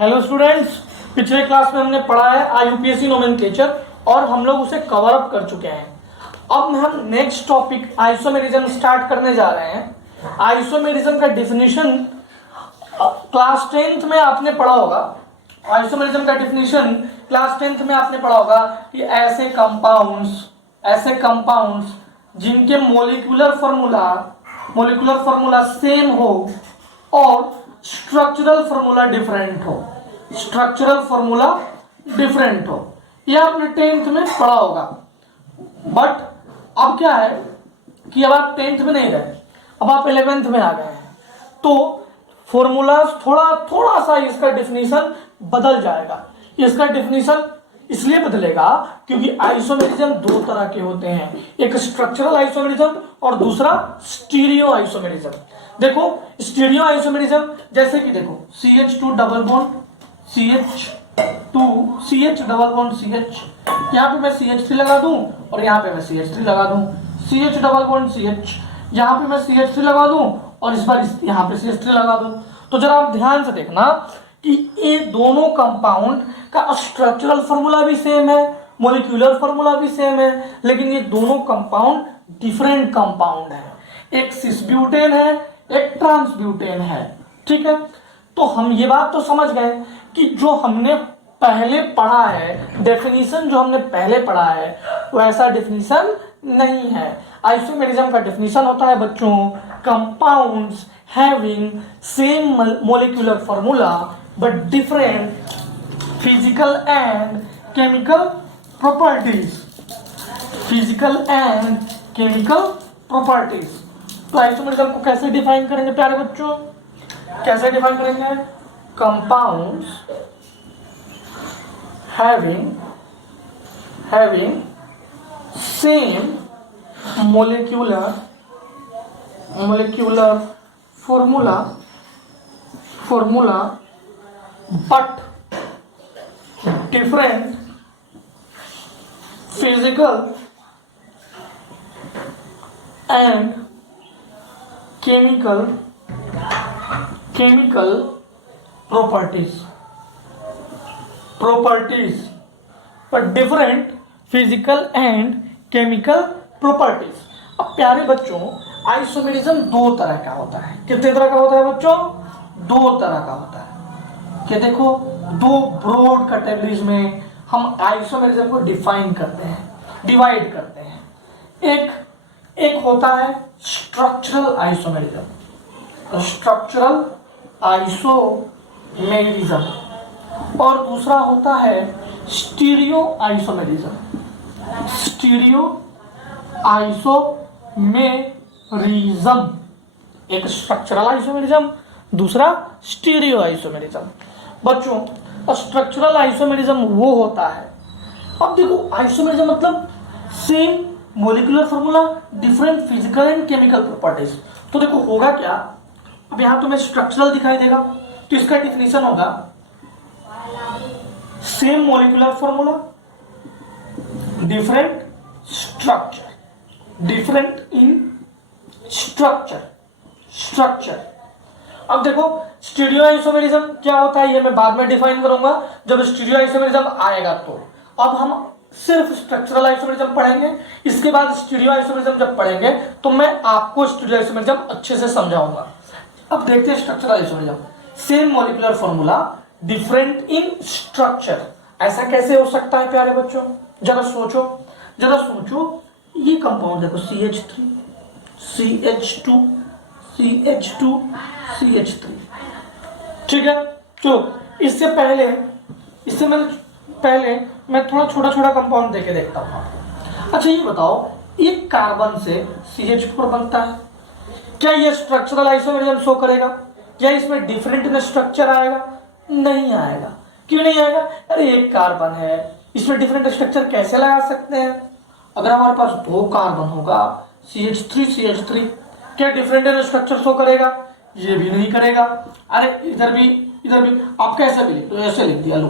Hello students, पिछले class में हमने पढ़ा है आईयूपीएसी नोमेनक्लेचर और हम लोग उसे कवर अप कर चुके हैं। अब हम नेक्स्ट टॉपिक आइसोमेरिज्म स्टार्ट करने जा रहे हैं। आइसोमेरिज्म का डेफिनेशन क्लास 10th में आपने पढ़ा होगा। आइसोमेरिज्म का डेफिनेशन क्लास 10th में आपने पढ़ा होगा कि ऐसे कंपाउंड्स जिनके मोलिकुलर फार्मूला सेम हो और स्ट्रक्चरल फार्मूला डिफरेंट हो। ये आपने 10th में पढ़ा होगा। बट अब क्या है कि अब आप 10th में नहीं रहे, अब आप 11th में आ गए हैं, तो फॉर्मूला थोड़ा सा इसका डेफिनेशन बदल जाएगा। इसका डेफिनेशन इसलिए बदलेगा क्योंकि आइसोमेरिज्म दो तरह के होते हैं, एक स्ट्रक्चरल आइसोमेरिज्म और दूसरा स्टीरियो आइसोमेरिज्म। देखो स्टीरियो आइसोमेरिज्म जैसे कि देखो CH2 double bond CH double bond CH, यहाँ पे मैं CH3 लगा दूं और यहाँ पे मैं CH3 लगा दूं, CH डबल बॉन्ड CH, यहाँ पे मैं CH3 लगा दूं और इस बार यहाँ पे CH3 लगा दूं। तो जरा आप ध्यान से देखना कि ये दोनों कंपाउंड का स्ट्रक्चरल फार्मूला भी सेम है, मॉलिक्यूलर फार्मूला भी सेम है, लेकिन ये दोनों कंपाउंड डिफरेंट कंपाउंड है। एक सिसब्यूटेन है, एक ट्रांसब्यूटेन है। ठीक है, तो हम ये बात तो समझ गए कि जो हमने पहले पढ़ा है, डेफिनेशन जो हमने पहले पढ़ा है वैसा डेफिनेशन नहीं है। आइसोमेरिज्म का डेफिनेशन होता है बच्चों, compounds having same molecular formula but different physical and chemical properties. तो आइसोमेरिज्म को कैसे डिफाइन करेंगे प्यारे बच्चों, कैसे डिफाइन करेंगे? Compounds having same molecular formula but different physical and chemical properties but different physical and chemical properties. अब प्यारे बच्चों आइसोमेरिज्म दो तरह का होता है। कितने तरह का होता है बच्चों? दो तरह का होता है। कि देखो दो ब्रॉड कैटेगरीज में हम आइसोमेरिज्म को डिवाइड करते हैं। एक होता है स्ट्रक्चरल आइसोमेरिज्म और दूसरा होता है स्टीरियो आइसोमेरिज्म। एक स्ट्रक्चरल आइसोमेरिज्म, दूसरा स्टीरियो आइसोमेरिज्म। बच्चों स्ट्रक्चरल आइसोमेरिज्म वो होता है, अब देखो आइसोमेरिज्म मतलब same molecular formula different physical and chemical properties. तो देखो होगा क्या, अब यहां तुम्हें स्ट्रक्चरल दिखाई देगा तो इसका डेफिनेशन होगा same molecular formula different in structure. अब देखो स्टीरियो आइसोमेरिज्म क्या होता है ये मैं बाद में डिफाइन करूंगा जब स्टीरियो आइसोमेरिज्म आएगा। तो अब हम सिर्फ स्ट्रक्चरल आइसोमेरिज्म पढ़ेंगे, इसके बाद स्टीरियो आइसोमेरिज्म जब पढ़ेंगे तो मैं आपको स्टीरियो आइसोमेरिज्म अच्छे से समझाऊंगा। अब देखते हैं structural isomerism, same molecular formula different in structure. ऐसा कैसे हो सकता है प्यारे बच्चों? जरा सोचो, ये कंपाउंड देखो CH3 CH2 CH3। ठीक है, चलो इससे पहले मैं थोड़ा छोटा कंपाउंड देके देखता हूँ। अच्छा ये बताओ, एक कार्बन से CH4 बनता है, क्या ये स्ट्रक्चरल आइसोमेरिज्म शो करेगा? क्या इसमें डिफरेंट इन स्ट्रक्चर आएगा? नहीं आएगा। क्यों नहीं आएगा? अरे एक कार्बन है, इसमें डिफरेंट स्ट्रक्चर कैसे लगा सकते हैं? अगर हमारे पास दो कार्बन होगा CH3 क्या डिफरेंट इन स्ट्रक्चर शो करेगा? ये भी नहीं करेगा। अरे इधर भी आप कैसे भी लिख दो, ऐसे लिख दिया, लो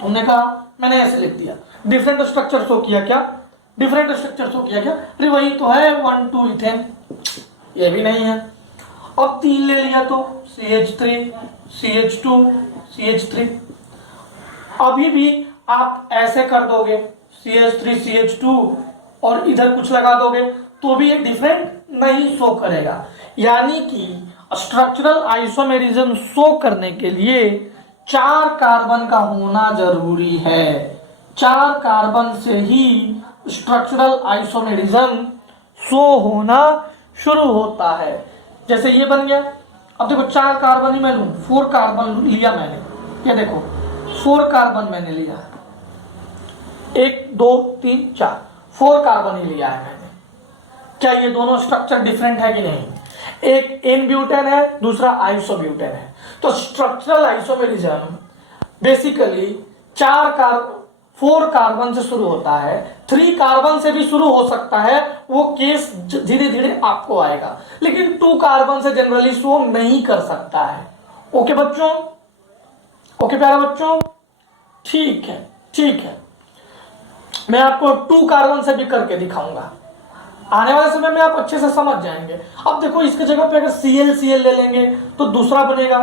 तुमने कहा मैंने ऐसे लिख दिया, डिफरेंट स्ट्रक्चर शो किया क्या? अरे वही तो है 1,2 इथेन, ये भी नहीं है। अब 3 ले लिया तो CH3 CH2 CH3। अभी भी आप ऐसे कर दोगे CH3 CH2 और इधर कुछ लगा दोगे तो भी ये डिफरेंट नहीं शो करेगा। यानी कि स्ट्रक्चरल आइसोमेरिज्म शो करने के लिए 4 कार्बन का होना जरूरी है। 4 कार्बन से ही स्ट्रक्चरल आइसोमेरिज्म शो होना शुरू होता है। जैसे ये बन गया, अब देखो 4 कार्बन ही मैं लूं, 4 कार्बन लिया मैंने, ये देखो 4 कार्बन मैंने लिया, 1 2 3 4, 4 कार्बन ही लिया है मैंने। क्या ये दोनों स्ट्रक्चर डिफरेंट है कि नहीं? एक एन ब्यूटेन है, दूसरा आइसोब्यूटेन है। तो स्ट्रक्चरल आइसोमेरिज्म बेसिकली 4 कार्बन से शुरू होता है, 3 कार्बन से भी शुरू हो सकता है, वो केस धीरे धीरे आपको आएगा, लेकिन 2 कार्बन से जनरली शो नहीं कर सकता है। ओके बच्चों, ओके प्यारे बच्चों, ठीक है ठीक है। मैं आपको 2 कार्बन से भी करके दिखाऊंगा, आने वाले समय में आप अच्छे से समझ जाएंगे। अब देखो इसके जगह पे अगर Cl ले लेंगे तो दूसरा बनेगा।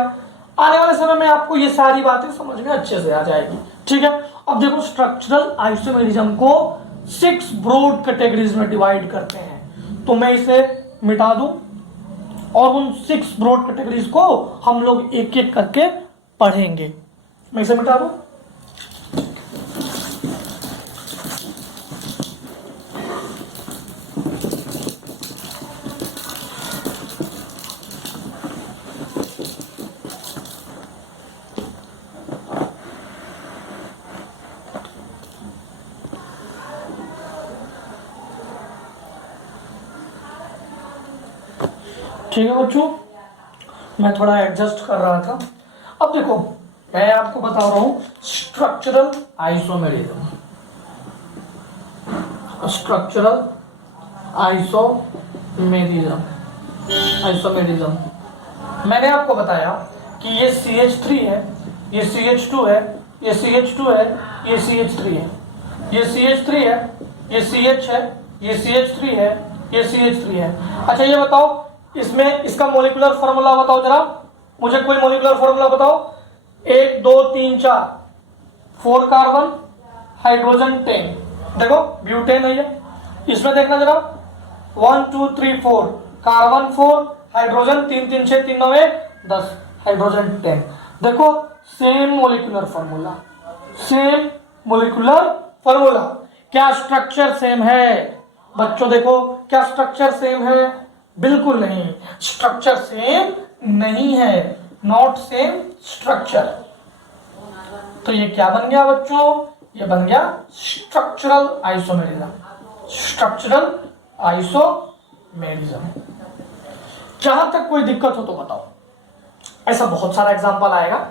आने वाले समय में आपको ये सारी बातें समझ में अच्छे से आ जाएगी, ठीक है। अब देखो स्ट्रक्चरल आइसोमेरिज्म को 6 ब्रॉड कैटेगरीज में डिवाइड करते हैं, तो मैं इसे मिटा दूं और उन 6 ब्रॉड कैटेगरीज को हम लोग एक एक करके पढ़ेंगे। मैं इसे मिटा दूं, ठीक है बच्चों। मैं थोड़ा एडजस्ट कर रहा था। अब देखो मैं आपको बता रहा हूं स्ट्रक्चरल आइसोमेरिज्म। स्ट्रक्चरल आइसोमेरिज्म, मैंने आपको बताया कि ये CH3 है, ये CH2 है, ये CH2 है, ये CH3 है, ये CH3 है, ये CH है, ये CH3 है, ये CH3 है। अच्छा ये बताओ इसमें इसका मोलिकुलर फॉर्मूला बताओ जरा, मुझे कोई मोलिकुलर फॉर्मूला बताओ। 1 2 3 4, 4 कार्बन, हाइड्रोजन 10, देखो ब्यूटेन है ये। इसमें देखना जरा 1 2 3 4, कार्बन 4, हाइड्रोजन 3 3 6 3 9 1 10, हाइड्रोजन 10। देखो same molecular formula, same molecular formula. क्या स्ट्रक्चर सेम है बच्चों? देखो क्या स्ट्रक्चर सेम है? बिल्कुल नहीं, स्ट्रक्चर सेम नहीं है, नॉट सेम स्ट्रक्चर। तो ये क्या बन गया बच्चों? ये बन गया स्ट्रक्चरल आइसोमेरिज्म। Structural isomerism. जहां तक कोई दिक्कत हो तो बताओ, ऐसा बहुत सारा एग्जांपल आएगा।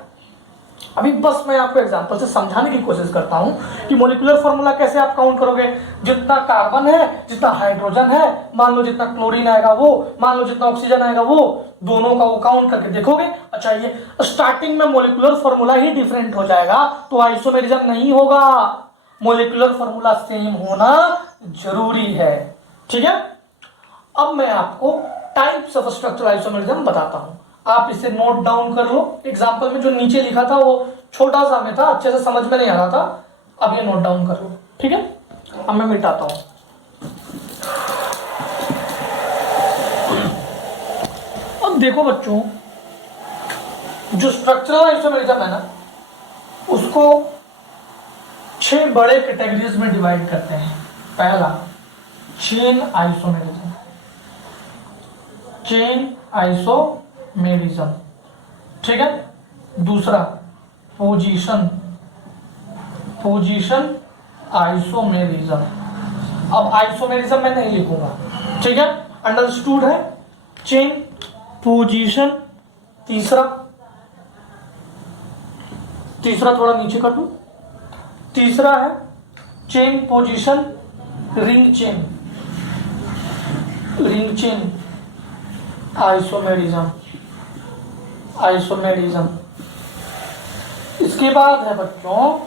अभी बस मैं आपको एग्जांपल से समझाने की कोशिश करता हूं कि मोलिकुलर फॉर्मूला कैसे आप काउंट करोगे। जितना कार्बन है, जितना हाइड्रोजन है, मान लो जितना क्लोरीन आएगा वो, मान लो जितना ऑक्सीजन आएगा वो, दोनों का वो काउंट करके देखोगे। अच्छा ये स्टार्टिंग में मोलिकुलर फॉर्मूला ही डिफरेंट हो जाएगा तो आइसोमेरिज्म नहीं होगा, मोलिकुलर फॉर्मूला सेम होना जरूरी है, ठीक है। अब मैं आपको टाइप्स ऑफ स्ट्रक्चरल आइसोमेरिज्म बताता हूं, आप इसे नोट डाउन कर लो। एग्जाम्पल में जो नीचे लिखा था वो छोटा सा में था, अच्छे से समझ में नहीं आ रहा था, अब ये नोट डाउन कर लो, ठीक है। अब मैं मिटाता हूं। अब देखो बच्चों, जो स्ट्रक्चरल आइसोमेरिज्म है ना, उसको 6 बड़े कैटेगरीज में डिवाइड करते हैं। पहला चेन आइसोमेरिज्म, चेन आइसोमेरिज्म, ठीक है। दूसरा पोजीशन, पोजीशन आइसोमेरिज्म। अब आइसोमेरिज्म मैं नहीं लिखूंगा, ठीक है, अंडरस्टूड है। चेन पोजीशन, तीसरा थोड़ा नीचे कर दूं, तीसरा है chain position ring chain, ring chain isomerism, isomerism. इसके बाद है बच्चों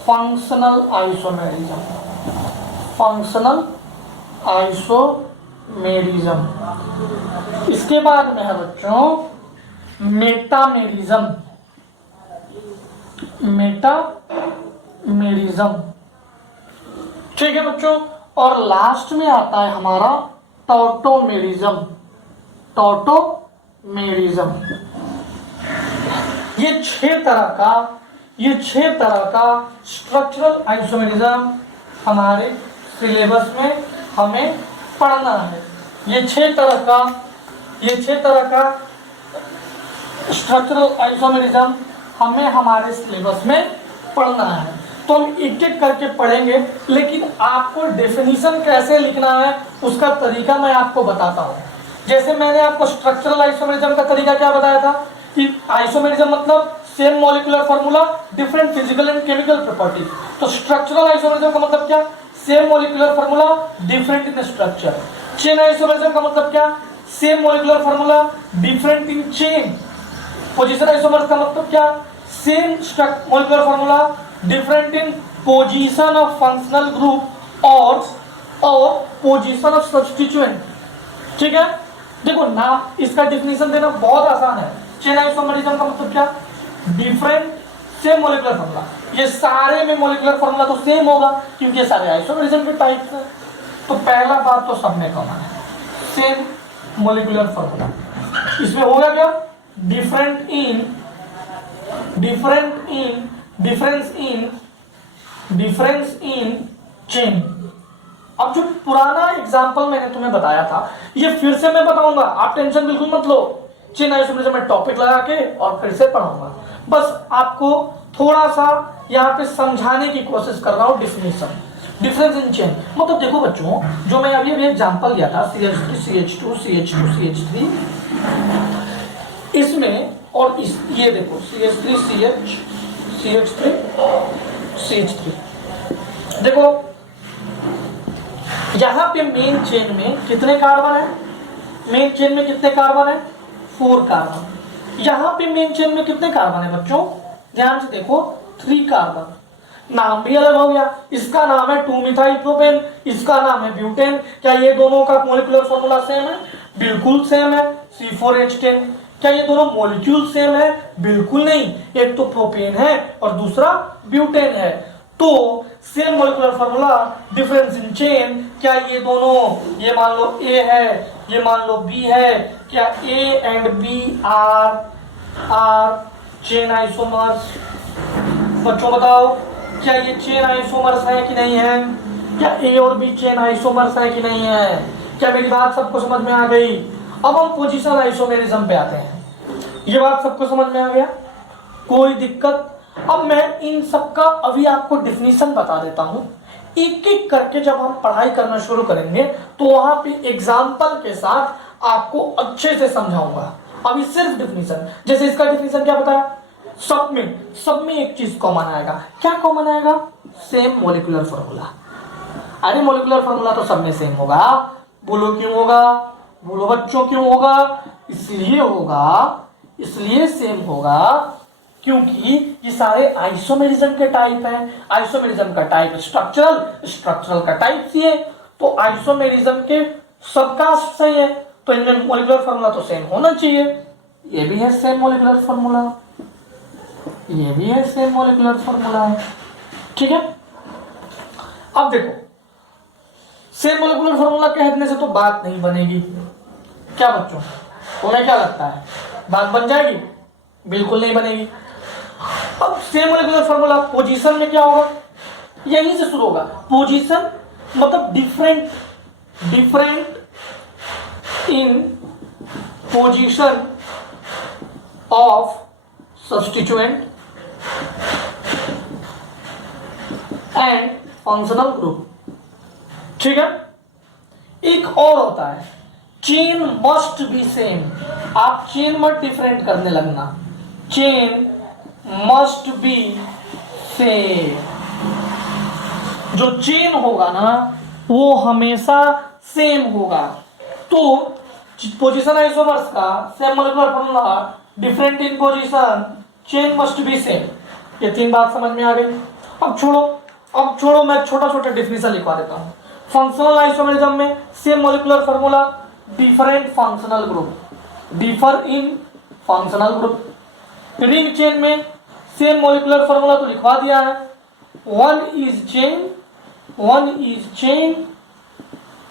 फंक्शनल आइसोमेरिज्म, फंक्शनल आइसोमेरिज्म। इसके बाद में है बच्चों मेटामेरिज्म, मेटामेरिज्म। ठीक है बच्चों, और लास्ट में आता है हमारा टॉटोमेरिज्म। टॉटोमेरिज्म ये छह तरह का स्ट्रक्चरल आइसोमेरिज्म हमारे सिलेबस में हमें पढ़ना है। ये छह तरह का स्ट्रक्चरल आइसोमेरिज्म हमें हमारे सिलेबस में पढ़ना है। तो हम एक एक करके पढ़ेंगे, लेकिन आपको डेफिनेशन कैसे लिखना है उसका तरीका मैं आपको बताता हूँ। जैसे मैंने आपको स्ट्रक्चरल आइसोमेरिज्म का तरीका क्या बताया था कि आइसोमेरिज्म मतलब same molecular formula different physical and chemical property. तो स्ट्रक्चरल आइसोमेरिज्म का मतलब क्या? Same molecular formula different in structure. Chain isomerism का मतलब क्या? Same molecular formula different in chain. Position isomers का मतलब क्या? Same molecular formula different in position of functional group और पोजीशन ऑफ सब्स्टिट्यूएंट। ठीक है, देखो नाम इसका डिफिनेशन देना बहुत आसान है। चेन आइसोमेरिज्म का मतलब क्या? Different same molecular formula. ये सारे में मॉलिक्यूलर फार्मूला तो सेम होगा क्योंकि ये सारे आइसोमेरिज्म के टाइप्स हैं। तो पहला बात तो सब में कॉमन है, सेम मॉलिक्यूलर फार्मूला। इसमें होगा क्या? Difference in chain. अब जो पुराना एग्जांपल मैंने तुम्हें बताया था ये फिर से मैं बताऊंगा, आप टेंशन बिल्कुल मत लो। चेन आइसोमेरिज्म में टॉपिक लगा के और फिर से पढ़ाऊंगा। बस आपको थोड़ा सा यहाँ पे समझाने की कोशिश कर रहा हूँ। डिफरेंस इन चेन मतलब देखो बच्चों, जो मैं अभी एग्जांपल दिया था CH3 CH2 CH2 CH3, इसमें और ये देखो CH3 CH3 CH3। देखो यहां पे मेन चेन में कितने कार्बन है? मेन चेन में कितने कार्बन है? 4 कार्बन। यहां पे मेन चेन में कितने कार्बन है बच्चों? ध्यान से देखो 3 कार्बन। नाम भी अलग हो गया, इसका नाम है 2-मिथाइल प्रोपेन, इसका नाम है ब्यूटेन। क्या ये दोनों का मॉलिक्यूलर फॉर्मूला सेम है? बिल्कुल सेम है, C4H10। क्या ये दोनों मॉलिक्यूल सेम है? बिल्कुल नहीं, एक तो प्रोपेन है और दूसरा ब्यूटेन है। तो same molecular formula difference in chain. क्या ये दोनों, ये मान लो A है, ये मान लो B है, क्या A and B are chain isomers? बच्चों बताओ, क्या ये चेन आइसोमर्स है कि नहीं है? क्या A और B चेन आइसोमर्स है कि नहीं है? क्या मेरी बात सबको समझ में आ गई? अब हम पोजीशन आइसोमेरिज्म पे आते हैं। ये बात सबको समझ में आ गया? कोई दिक्कत? अब मैं इन सब का अभी आपको डिफिनीशन बता देता हूं। एक एक करके जब हम पढ़ाई करना शुरू करेंगे तो वहां पे एग्जाम्पल के साथ आपको अच्छे से समझाऊंगा। अभी सिर्फ डिफिनीशन, जैसे इसका डिफिनीशन क्या बताया? सब में एक चीज कॉमन आएगा। क्या कॉमन आएगा? Same molecular formula. अरे मॉलिक्यूलर फार्मूला तो सब में सेम होगा। बोलो क्यों होगा? बोलो बच्चों क्यों होगा? इसलिए सेम होगा क्योंकि ये सारे आइसोमेरिज्म के टाइप हैं। आइसोमेरिज्म का टाइप स्ट्रक्चरल का टाइप सी है। तो आइसोमेरिज्म के सबका सही है, तो इनमें मॉलिक्यूलर फार्मूला तो सेम होना चाहिए। ये भी है सेम मॉलिक्यूलर फार्मूला, ये भी है सेम मॉलिक्यूलर फार्मूला। ठीक है, अब देखो सेम मॉलिक्यूलर फार्मूला कहने से तो बात नहीं बनेगी। क्या बच्चों, तुम्हें क्या लगता है बात बन जाएगी? बिल्कुल नहीं बनेगी। अब सेम मॉलिक्यूलर फार्मूला पोजीशन में क्या होगा? यहीं से शुरू होगा। पोजीशन मतलब different in position of substituent and functional group. ठीक है, एक और होता है चेन मस्ट बी सेम। आप चेन मत डिफरेंट करने लगना, चेन मस्ट बी सेम। जो चेन होगा ना वो हमेशा सेम होगा। तो पोजीशन आइसोमर्स का same molecular formula different in position, chain must be same. ये 3 बात समझ में आ गई। अब छोड़ो मैं छोटा डिफिनेशन लिखवा देता हूं। फंक्शनल आइसोमेरिज्म में same molecular formula, different functional group, differ in functional group. Ring chain में सेम मॉलिक्यूलर फॉर्मूला तो लिखवा दिया है, one is chain, one is chain,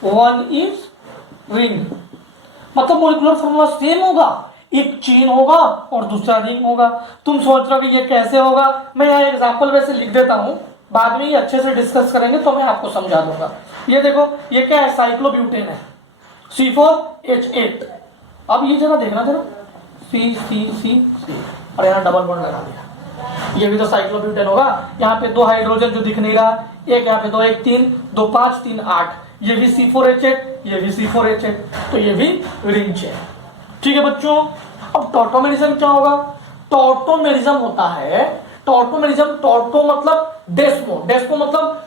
one is ring. मतलब मॉलिक्यूलर फॉर्मूला सेम होगा, एक चेन होगा और दूसरा रिंग होगा। तुम सोच रहे हो कि ये कैसे होगा, मैं यहाँ एग्जांपल वैसे लिख देता हूं, बाद में ये अच्छे से डिस्कस करेंगे तो मैं आपको समझा दूंगा। ये देखो, ये क्या है, साइक्लोब्यूटेन है, C4H8। अब ये जरा देखना जरा, C और यहाँ डबल बॉन्ड लगा दिया, ये भी तो साइक्लोब्यूटेन होगा। यहाँ पे 2 हाइड्रोजन जो दिख नहीं रहा, एक यहाँ पे 2 1 3 2 5 3 8, ये भी C4H8, ये भी C4H8, तो ये भी रिंग चेन। ठीक है बच्चों। अब टॉटोमेरिज्म क्या होगा? टॉटोमेरिज्म होता है, टॉटोमेरिज्म, टॉटो मतलब डेस्मो, डेस्मो मतलब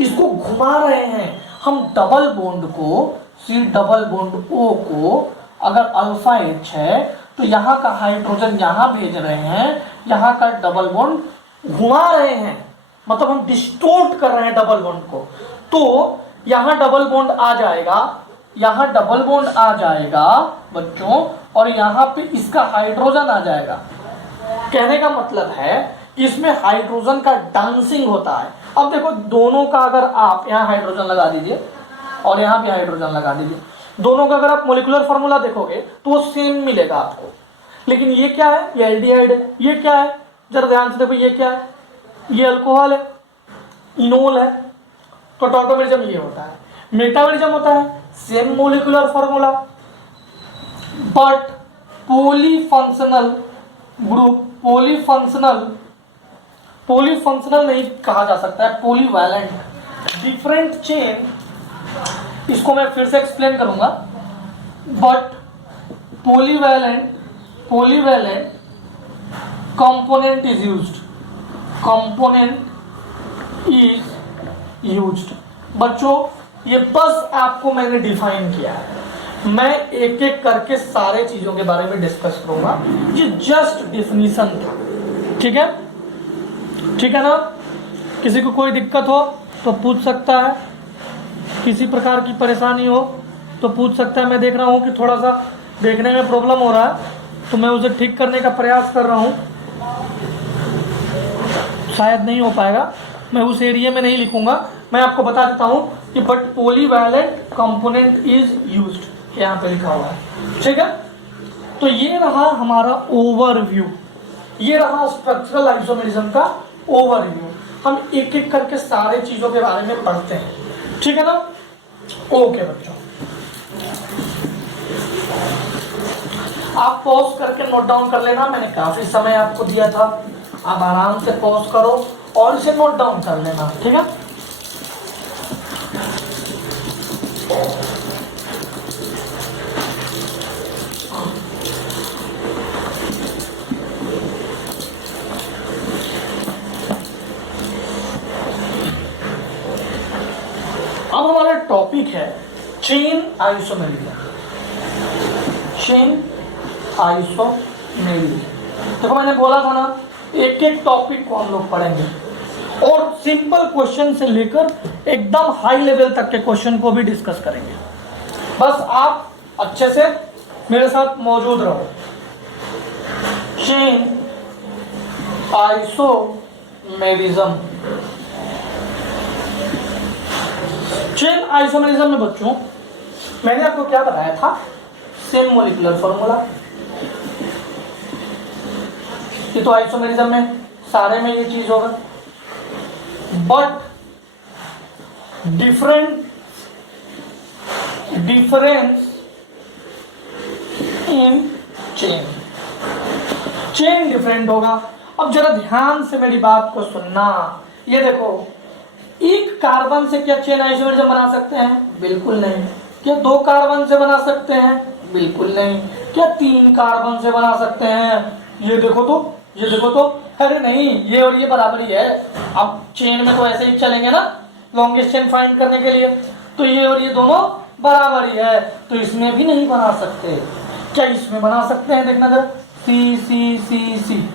इसको घुमा रहे हैं हम डबल बॉन्ड को, C डबल बॉन्ड O को, अगर अल्फा H है तो यहाँ का हाइड्रोजन यहाँ भेज रहे हैं, यहाँ का डबल बॉन्ड घुमा रहे हैं, मतलब हम डिस्टोर्ट कर रहे हैं डबल बॉन्ड को। तो यहाँ डबल बॉन्ड आ जाएगा, यहाँ डबल बॉन्ड आ जाएगा बच्चों, और यहाँ पे इसका हाइड्रोजन आ जाएगा। कहने का मतलब है इसमें हाइड्रोजन का डांसिंग होता है। अब देखो, दोनों का अगर आप यहाँ हाइड्रोजन लगा दीजिए और यहाँ भी हाइड्रोजन लगा दीजिए, दोनों का अगर आप मोलिकुलर फॉर्मूला देखोगे तो वो सेम मिलेगा आपको। लेकिन ये क्या है? ये एल्डिहाइड है। ये क्या है? जरा ध्यान से देखो, ये क्या है? ये अल्कोहल है, इनोल है। तो टॉटोमेरिज्म ये होता है। मेटामेरिज्म होता है same molecular formula but polyfunctional group, polyfunctional नहीं कहा जा सकता है, पॉलीवैलेंट, डिफरेंट चेन। इसको मैं फिर से एक्सप्लेन करूंगा, but polyvalent component is used. बच्चों, ये बस आपको मैंने डिफाइन किया है, मैं एक एक करके सारे चीजों के बारे में डिस्कस करूंगा। ये जस्ट डिफिनीशन था, ठीक है? ठीक है ना? किसी को कोई दिक्कत हो तो पूछ सकता है, किसी प्रकार की परेशानी हो तो पूछ सकता है। मैं देख रहा हूँ कि थोड़ा सा देखने में प्रॉब्लम हो रहा है, तो मैं उसे ठीक करने का प्रयास कर रहा हूँ। शायद नहीं हो पाएगा, मैं उस एरिया में नहीं लिखूंगा, मैं आपको बता देता हूँ कि but polyvalent component is used, यहाँ पे लिखा हुआ है। ठीक है? तो ये रहा हमारा ओवरव्यू, ये रहा स्ट्रक्चरल आइसोमेरिज्म का ओवरव्यू। हम एक एक करके सारे चीजों के बारे में पढ़ते हैं, ठीक है ना? ओके बच्चों, आप पॉज करके नोट डाउन कर लेना, मैंने काफी समय आपको दिया था। आप आराम से पॉज करो और इसे नोट डाउन कर लेना, ठीक है? अब हमारा टॉपिक है चेन आइसोमेरिज्म। चेन आइसोमेरिज्म, देखो मैंने बोला था ना, एक एक टॉपिक को हम लोग पढ़ेंगे और सिंपल क्वेश्चन से लेकर एकदम हाई लेवल तक के क्वेश्चन को भी डिस्कस करेंगे। बस आप अच्छे से मेरे साथ मौजूद रहो। चेन आइसोमेरिज्म, चेन आइसोमेरिज्म में बच्चों मैंने आपको क्या बताया था? Same molecular formula. ये तो आइसोमेरिज्म में सारे में ये चीज होगा, but difference in chain, chain different होगा। अब जरा ध्यान से मेरी बात को सुनना। ये देखो, एक कार्बन से क्या चेन आइसोमेरिज्म बना सकते हैं? बिल्कुल नहीं। क्या 2 कार्बन से बना सकते हैं? बिल्कुल नहीं। क्या 3 कार्बन से बना सकते हैं? ये देखो तो, ये देखो तो, अरे नहीं, ये और ये बराबर ही है। अब चेन में तो ऐसे ही चलेंगे ना, लॉन्गेस्ट चेन फाइंड करने के लिए, तो ये और ये दोनों बराबर ही है, तो इसमें भी नहीं बना सकते। क्या इसमें बना सकते हैं? देखना जरा, सी सी सी सी,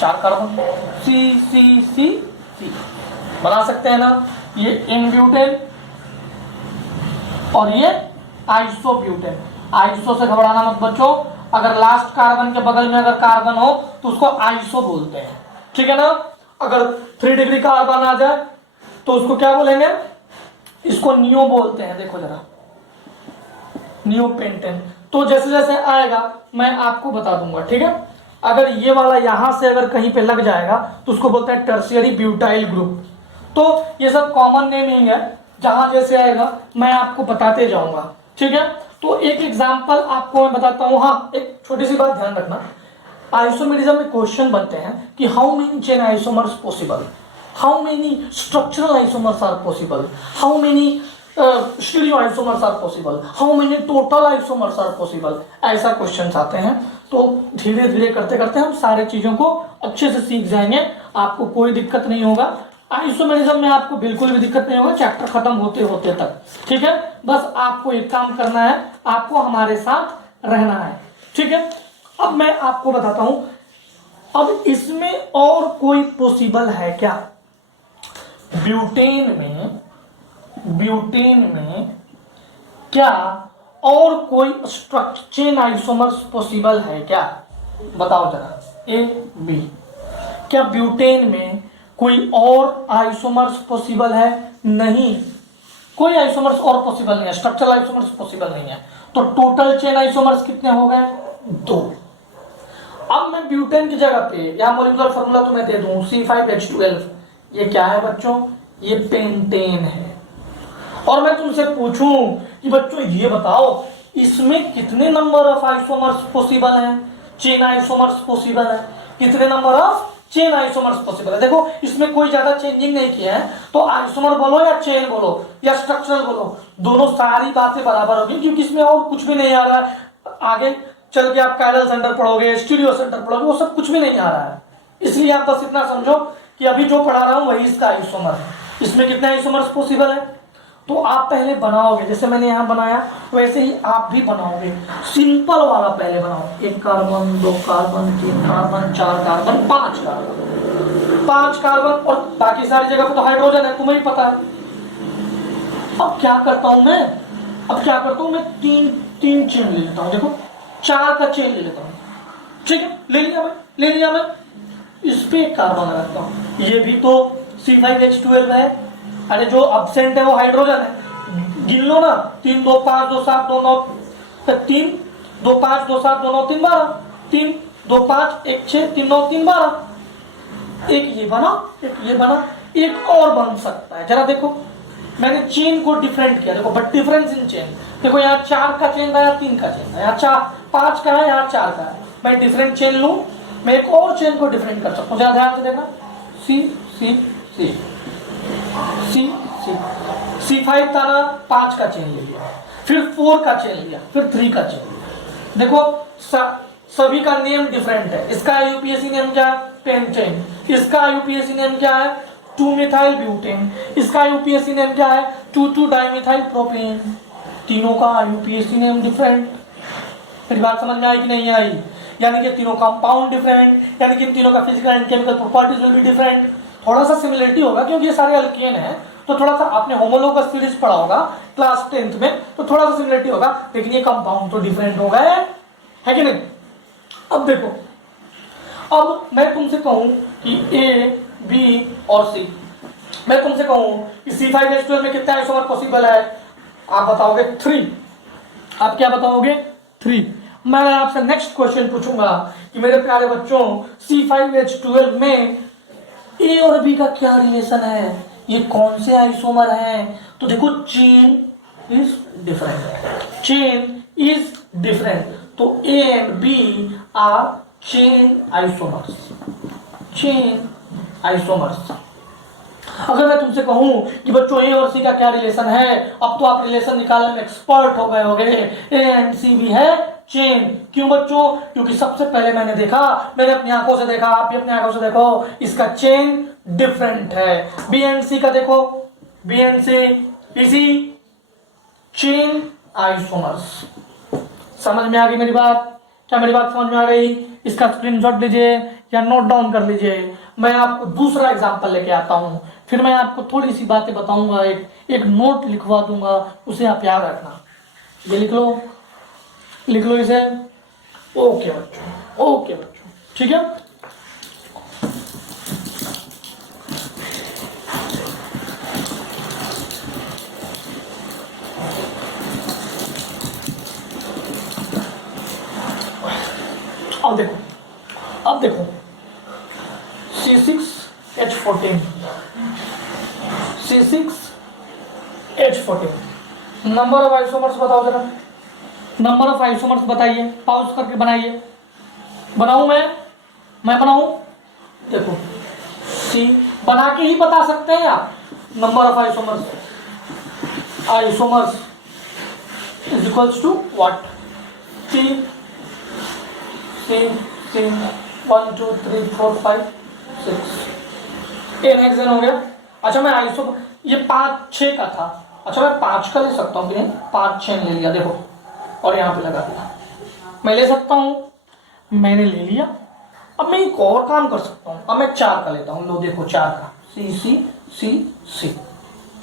4 कार्बन, सी सी सी सी बना सकते हैं ना। ये इनब्यूटेन और ये आइसोब्यूटेन। आइसो से घबराना मत बच्चों, अगर लास्ट कार्बन के बगल में अगर कार्बन हो तो उसको आइसो बोलते हैं, ठीक है ना। अगर 3 डिग्री कार्बन आ जाए तो उसको क्या बोलेंगे, इसको नियो बोलते हैं। देखो जरा, नियो पेंटेन। तो जैसे जैसे आएगा मैं आपको बता दूंगा, ठीक है। अगर ये वाला यहां से अगर कहीं पे लग जाएगा तो उसको बोलते हैं टर्शियरी ब्यूटाइल ग्रुप। तो ये सब कॉमन नेमिंग है, जहां जैसे आएगा मैं आपको बताते जाऊंगा, ठीक है। तो एक एग्जांपल आपको मैं बताता हूं। हाँ, एक छोटी सी बात ध्यान रखना, आइसोमेरिज्म में क्वेश्चन बनते हैं कि how many chain isomers possible, how many structural isomers are possible, how many stereo isomers are possible, how many total isomers are possible, ऐसा क्वेश्चन आते हैं। तो धीरे धीरे करते करते हम सारे चीजों को अच्छे से सीख जाएंगे, आपको कोई दिक्कत नहीं होगा। आइसोमेरिज्म में आपको बिल्कुल भी दिक्कत नहीं होगा चैप्टर खत्म होते होते तक, ठीक है। बस आपको एक काम करना है, आपको हमारे साथ रहना है, ठीक है। अब मैं आपको बताता हूं, अब इसमें और कोई पॉसिबल है क्या? ब्यूटेन में क्या और कोई स्ट्रक्चर आइसोमर्स पॉसिबल है क्या? बताओ जरा, ए बी। क्या ब्यूटेन में कोई और आइसोमर्स पॉसिबल है? नहीं, कोई आइसोमर्स और पॉसिबल नहीं है, स्ट्रक्चरल आइसोमर्स पॉसिबल नहीं है। तो टोटल चेन आइसोमर्स कितने हो गए? 2। अब मैं ब्यूटेन की जगह पे यहां मॉलिक्यूलर फार्मूला तो मैं दे दूं C5H12। ये क्या है बच्चों? ये पेंटेन है। और मैं तुमसे पूछूं कि बच्चों ये बताओ इसमें कितने नंबर ऑफ आइसोमर्स पॉसिबल हैं, चेन आइसोमर्स पॉसिबल है? कितने number of chain isomers possible है? देखो इसमें कोई ज्यादा चेंजिंग नहीं किया है, तो आइसोमर बोलो या चेन बोलो या स्ट्रक्चरल बोलो, दोनों सारी बातें बराबर होगी, क्योंकि इसमें और कुछ भी नहीं आ रहा है। आगे चल के आप कायरल सेंटर पढ़ोगे, स्टीरियो सेंटर पढ़ोगे, वो सब कुछ भी नहीं आ रहा है। इसलिए आप बस इतना समझो कि अभी जो पढ़ा रहा हूं वही इसका आइसोमर है। इसमें कितने आइसोमर्स पॉसिबल है तो आप पहले बनाओगे, जैसे मैंने यहां बनाया वैसे ही आप भी बनाओगे। सिंपल वाला पहले बनाओ, 1 carbon, 2 carbon, 3 carbon, 4 carbon, 5 carbon, 5 carbon, और बाकी सारी जगह पर तो हाइड्रोजन है, तुम्हें ही पता है। अब क्या करता हूं मैं, मैं तीन चेन ले लेता हूं। देखो 4 का चेन ले लेता हूं, ठीक है, ले लिया मैं। इस पे एक कार्बन रखता हूं, ये भी तो C5H12 है। अरे जो अब्सेंट है वो हाइड्रोजन है, गिन लो ना, 3 2 5 2 7 2 9 3 2 5 2 7 2 9 3 12, 3 2 5 1 6 3 9 3 12। एक ये बना, एक ये बना, एक और बन सकता है। जरा देखो मैंने चेन को डिफरेंट किया, देखो बट डिफरेंस इन चेन। देखो यहाँ 4 का चेन था, यहाँ 3 का चेन था, यहाँ 5 का है, यहाँ 4 का है। मैं डिफरेंट चेन लूं, मैं एक और चेन को डिफरेंट कर सकता हूँ। जरा ध्यान से देखना, C5 था ना, 5 का चेन ले लिया, फिर 4 का चेन लिया, फिर 3 का चेन लिया। देखो सभी का नेम डिफरेंट है। इसका यूपीएससी नेम क्या है? पेंटेन। इसका यूपीएससी नेम क्या है? 2 मिथाइल ब्यूटेन। इसका यूपीएससी नेम क्या है? 2 डाइमिथाइल प्रोपेन। तीनों का यूपीएससी नेम डिफरेंट। मेरी बात समझ में आई कि नहीं आई? यानी कि तीनों कंपाउंड डिफरेंट, यानी कि इन तीनों का physical and chemical properties will be different. थोड़ा सा सिमिलरिटी होगा क्योंकि ये सारे अल्केन है, तो थोड़ा सा आपने होमोलोगस सीरीज पढ़ा होगा क्लास 10th में, तो थोड़ा सा सिमिलरिटी होगा, लेकिन ये कंपाउंड तो डिफरेंट हो गए, है कि नहीं? अब देखो, अब मैं तुमसे कहूं कि A, B और C, मैं तुमसे कहूं कि C5H12 में कितने आइसोमर पॉसिबल है? आप बताओगे 3। आप क्या बताओगे? 3। मैं आपसे नेक्स्ट क्वेश्चन पूछूंगा कि मेरे प्यारे बच्चों C5H12 में A और B का क्या रिलेशन है, ये कौन से आइसोमर हैं? तो देखो चेन इज डिफरेंट, तो A and B are chain isomers. अगर मैं तुमसे कहूं कि बच्चों A और C का क्या रिलेशन है, अब तो आप रिलेशन निकालने में एक्सपर्ट हो गए होगे। A एंड C भी है चेन। क्यों बच्चों? क्योंकि सबसे पहले मैंने अपनी आंखों से देखा, आप भी अपनी आंखों से देखो, इसका चेन डिफरेंट है। बी एंड सी का देखो, B and C chain isomers. समझ में आ गई मेरी बात? क्या मेरी बात समझ में आ गई? इसका स्क्रीनशॉट लीजिए या नोट डाउन कर लीजिए। मैं आपको दूसरा एग्जांपल लेके आता हूं, फिर मैं आपको थोड़ी सी बातें बताऊंगा, एक नोट लिखवा दूंगा, उसे आप याद रखना। ये लिख लो इसे। ओके बच्चों, ओके बच्चों, ठीक है। अब देखो C6H14, C6H14 number of isomers बताओ जरा, नंबर ऑफ आइसोमर्स बताइए, पाउज करके बनाइए। बनाऊं मैं बनाऊं? देखो सी बना के ही बता सकते हैं आप। Number of isomers is equals to what? C 1 2 3 4 5 6 hexane हो गया। अच्छा मैं आइसो ये 5 6 का था, अच्छा मैं 5 का ले सकता हूँ कि नहीं? 5 चेन ले लिया देखो और यहाँ पे लगा दिया, मैं ले सकता हूँ, मैंने ले लिया। अब मैं एक और काम कर सकता हूँ, अब मैं 4 का लेता हूँ। लो देखो 4 का C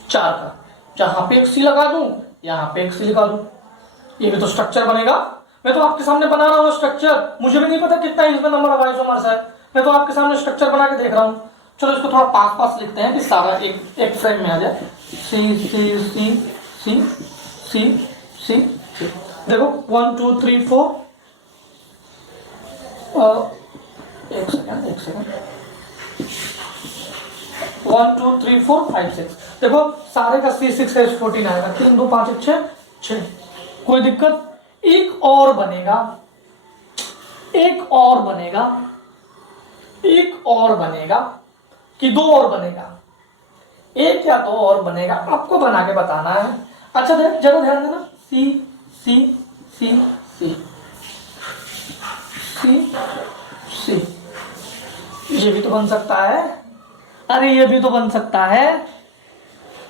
4 का, जहाँ पे एक C लगा दूँ यहाँ पे एक C लगा दूँ, ये भी तो स्ट्रक्चर बनेगा। मैं तो आपके सामने बना रहा हूँ स्ट्रक्चर, मुझे भी नहीं पता कितना इसमें नंबर ऑफ आइसोमर्स है, मैं तो आपके सामने स्ट्रक्चर बना के देख रहा हूँ। चलो इसको थोड़ा पास पास लिखते हैं कि सारा एक फ्रेम में आ जाए। सी सी सी सी सी सी देखो 1 2 3 4 एक सेकंड 1 2 3 4 5 6 देखो सारे का C6H14 आएगा। 3 2 5 6 6, कोई दिक्कत? एक और बनेगा, एक और बनेगा कि 2 और बनेगा? एक या 2 और बनेगा, आपको बना के बताना है। अच्छा जरा ध्यान देना, सी सी सी सी सी सी, ये भी तो बन सकता है। अरे ये भी तो बन सकता है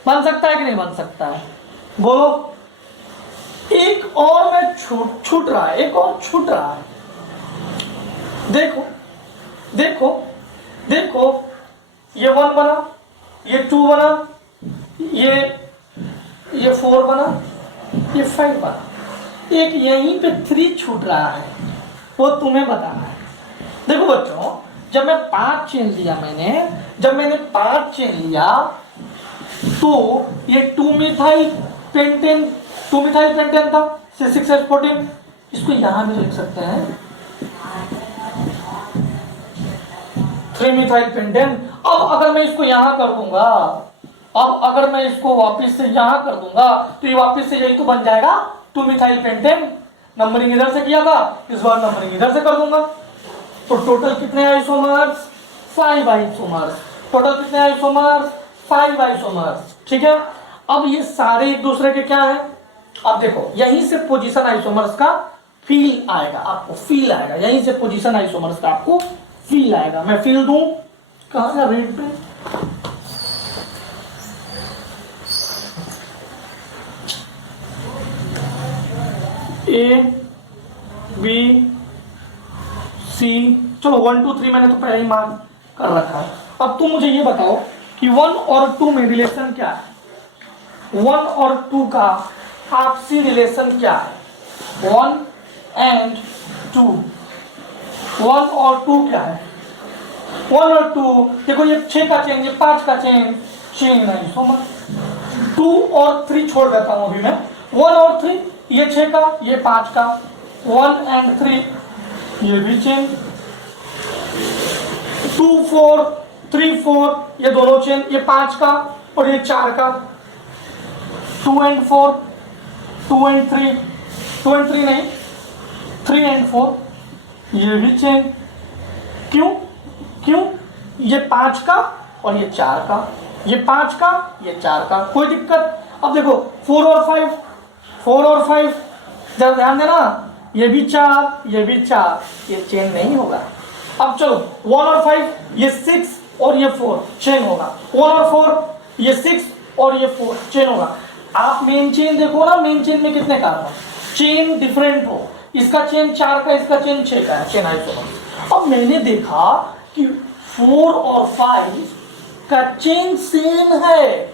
कि नहीं बन सकता है? बोलो। एक और में छूट रहा है, एक और छूट रहा है। देखो देखो देखो, ये 1 बना, ये 2 बना, ये 4 बना, ये 5 बना, एक यहीं पे 3 छूट रहा है, वो तुम्हें बताना है। देखो बच्चों, जब मैं 5 चेन लिया तो ये 2 मिथाइल पेंटेन था C6H14, इसको यहां भी लिख सकते हैं 3 मिथाइल पेंटेन। अब अगर मैं इसको यहां कर दूंगा, अब अगर मैं इसको वापस से यहां कर दूंगा तो ये वापस से यही तो बन जाएगा 2 मिथाइल पेंटेन। नंबरिंग इधर से किया था, इस बार नंबरिंग इधर से कर दूंगा। तो टोटल कितने आइसोमर्स? 5 आइसोमर्स। टोटल कितने आइसोमर्स? 5 आइसोमर्स, ठीक है। अब ये सारे एक दूसरे के क्या है? अब देखो यहीं से पोजीशन आइसोमर्स का फील आएगा, आपको फील आएगा, यहीं से पोजीशन आइसोमर्स का आपको फील आएगा। मैं फील दूं कहां है? रेड पे। ए बी सी, चलो 1 2 3 मैंने तो पहले ही मार्क कर रखा है। अब तुम मुझे ये बताओ कि 1 और 2 में रिलेशन क्या है? 1 और 2 का आपसी रिलेशन क्या है? 1 एंड 2, 1 और 2 क्या है? 1 और 2 देखो, ये 6 का चेन, ये 5 का चेन आइसोमर। 2 और 3 छोड़ देता हूं अभी मैं। 1 और 3, ये 6 का, ये 5 का, 1 एंड 3 ये भी चेन। 2 4 3 4 ये दोनों चेन, ये 5 का और ये 4 का। 2 एंड 4, 2 एंड 3, 2 एंड 3 नहीं, 3 एंड 4 ये भी चेन। क्यों? ये 5 का और ये 4 का, ये 5 का, ये 4 का, कोई दिक्कत? अब देखो 4 और 5 जरा ध्यान देना, ये भी 4, ये भी 4, ये चेन नहीं होगा। अब चलो 1 और 5, ये 6 और ये 4 चेन होगा। 1 और 4, ये 6 और ये 4 चेन होगा। आप मेन चेन देखो ना, मेन चेन में कितने कार्बन? चेन डिफरेंट हो, इसका चेन 4 का, इसका चेन 6 का है, चेन आइसोमर। अब मैंने देखा कि 4 और 5 का चेन सेम है,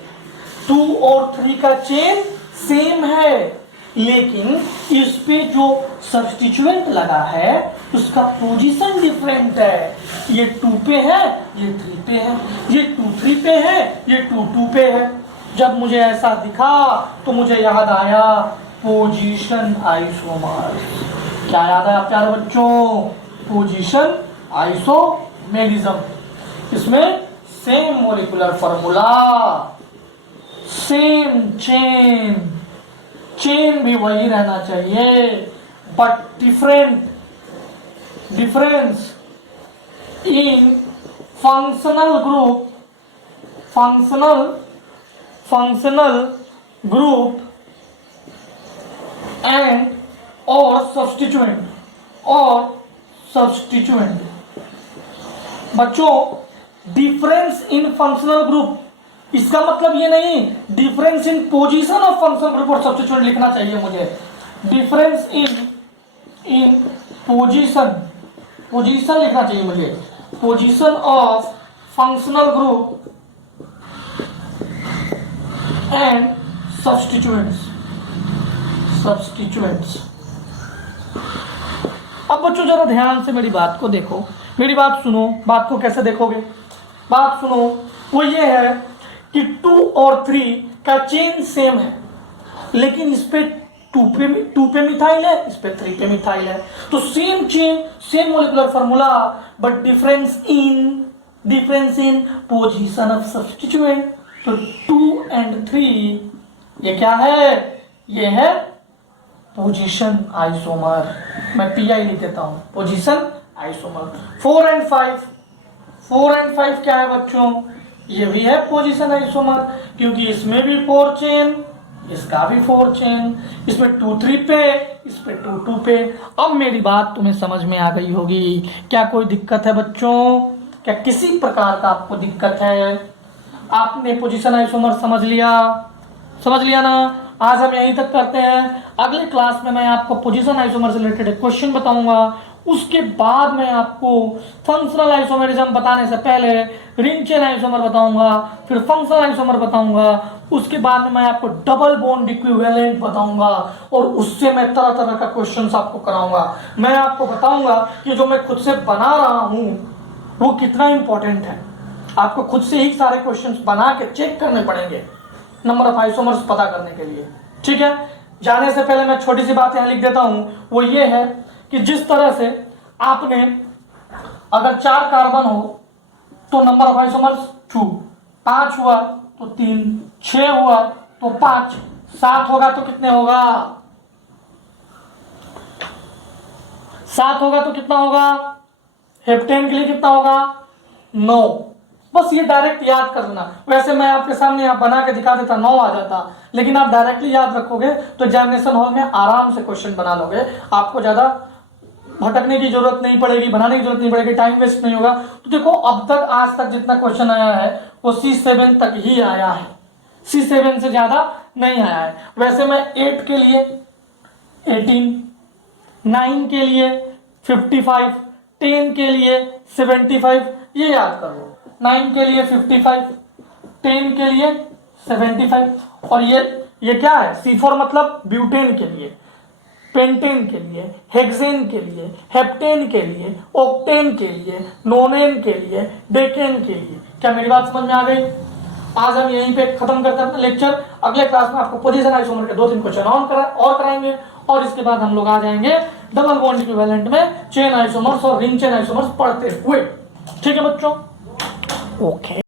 2 और 3 का चेन सेम है, लेकिन इस पे जो सब्स्टिट्यूएंट लगा है उसका पोजीशन डिफरेंट है। ये 2 पे है, ये 3 पे है, ये 2 3 पे है, ये 2 2 पे है। जब मुझे ऐसा दिखा तो मुझे याद आया पोजीशन आइसोमर्स। क्या याद आया प्यारे बच्चों? Position isomerism. इसमें same molecular formula, same chain भी वही रहना चाहिए, but difference in functional group and और सब्स्टिट्यूएंट। बच्चों, डिफरेंस इन फंक्शनल ग्रुप, इसका मतलब ये नहीं difference in position of functional group और सब्स्टिट्यूएंट लिखना चाहिए मुझे। डिफरेंस इन पोजीशन लिखना चाहिए मुझे। Position of functional group and substituents. अब बच्चों जरा ध्यान से मेरी बात को देखो, मेरी बात सुनो। बात को कैसे देखोगे? बात सुनो, वो ये है कि 2 और 3 का चेन सेम है, लेकिन इस पे 2 पे मिथाइल है, इस पे 3 पे मिथाइल है। तो same chain, same molecular formula, but difference in position of substituent. तो 2 and 3 ये क्या है? ये है पोजीशन आइसोमर। मैं पीआई लिख देता हूं, पोजीशन आइसोमर। 4 and 5 क्या है बच्चों? ये भी है पोजीशन आइसोमर, क्योंकि इसमें भी 4 चेन, इसका भी 4 चेन, इसमें 2 3 पे, इस पे 2 2 पे। अब मेरी बात तुम्हें समझ में आ गई होगी। क्या कोई दिक्कत है बच्चों? क्या किसी प्रकार का आपको दिक्कत है? आपने पोजीशन आइसोमर समझ लिया ना? आज हम यहीं तक करते हैं। अगले क्लास में मैं आपको पोजीशन आइसोमर से रिलेटेड एक क्वेश्चन बताऊंगा। उसके बाद मैं आपको फंक्शनल आइसोमेरिज्म बताने से पहले रिंग चेन आइसोमर बताऊंगा, फिर फंक्शनल आइसोमर बताऊंगा। उसके बाद में मैं आपको डबल बॉन्ड इक्विवेलेंट बताऊंगा, और उससे मैं तरह तरह का क्वेश्चंस आपको कराऊंगा। मैं आपको बताऊंगा कि जो मैं खुद से बना रहा हूं वो कितना इंपॉर्टेंट है। आपको खुद से ही सारे क्वेश्चंस बना के चेक करने पड़ेंगे नंबर ऑफ आइसोमर्स पता करने के लिए। ठीक है, जाने से पहले मैं छोटी सी बात यहां लिख देता हूं, वो ये है कि जिस तरह से आपने अगर 4 कार्बन हो तो नंबर ऑफ आइसोमर्स 2, 5 हुआ तो 3, 6 हुआ तो 5, 7 होगा तो कितने होगा? 7 होगा तो कितना होगा? हेप्टेन के लिए कितना होगा? 9। बस ये डायरेक्ट याद कर लेना। वैसे मैं आपके सामने यहाँ बना के दिखा देता 9 आ जाता, लेकिन आप डायरेक्टली याद रखोगे तो एग्जामिनेशन हॉल में आराम से क्वेश्चन बना लोगे। आपको ज्यादा भटकने की जरूरत नहीं पड़ेगी, बनाने की जरूरत नहीं पड़ेगी, टाइम वेस्ट नहीं होगा। तो देखो, अब तक आज तक जितना क्वेश्चन आया है वो C7 तक ही आया है, C7 से ज्यादा नहीं आया है। वैसे मैं 8 के लिए 18, 9 के लिए 55, 10 के लिए 75, ये याद कर लो। 9 के लिए 55, 10 के लिए 75, और ये क्या है? C4 मतलब ब्यूटेन के लिए, पेंटेन के लिए, हेक्सेन के लिए, हेप्टेन के लिए, ऑक्टेन के लिए, नोनेन के लिए, डेकेन के लिए। क्या मेरी बात समझ में आ गई? आज हम यहीं पे खत्म करते हैं अपना लेक्चर। अगले क्लास में आपको पोजीशन आइसोमर के 2-3 क्वेश्चन और कराएंगे, और इसके बाद हम लोग आ जाएंगे डबल बॉन्ड इक्विवेलेंट में चेन आइसोमर्स और रिंग चेन आइसोमर्स पढ़ते हुए। ठीक है बच्चों? ओके।